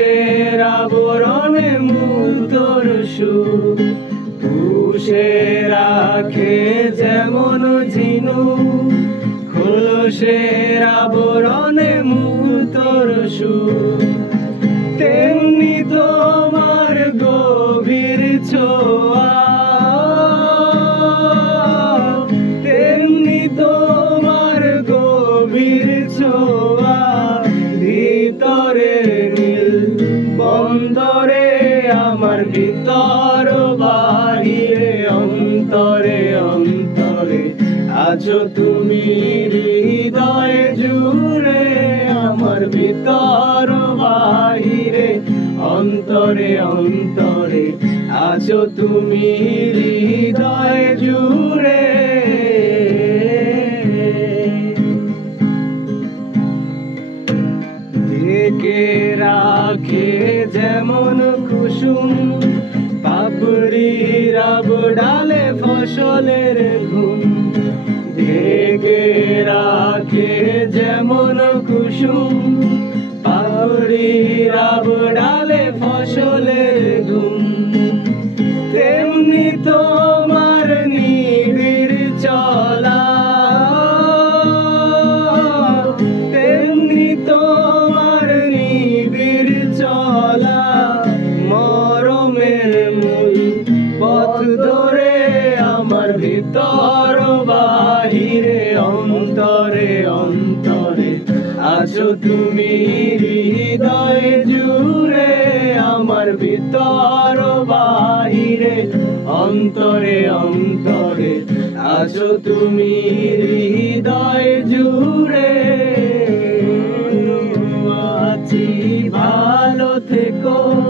খোলসের আবরণে মূল তোর সুর পুষে যেমন ঝিনু খোলসের আবরণে মূল তোর সুর। তেমনি তোমার গভীর ছোঁয়া, তেমনি তোমার গভীর ছোঁয়া। বন্দরে আমার ভিতর বাহিরে, অন্তরে অন্তরে। আছো তুমি হৃদয় জুড়ে আমার ভিতর বাহিরে, অন্তরে অন্তরে। আছো তুমি হৃদয় জুড়ে পাপড়ির ডালে ফসলের ঘুম ঢেকে রাখে ভিতর বাহিরে অন্তরে অন্তরে। আছো তুমি হৃদয় জুড়ে আমার ভিতর বাহিরে অন্তরে অন্তরে। আছো তুমি হৃদয় জুড়ে। আছি, ভালো থেকো।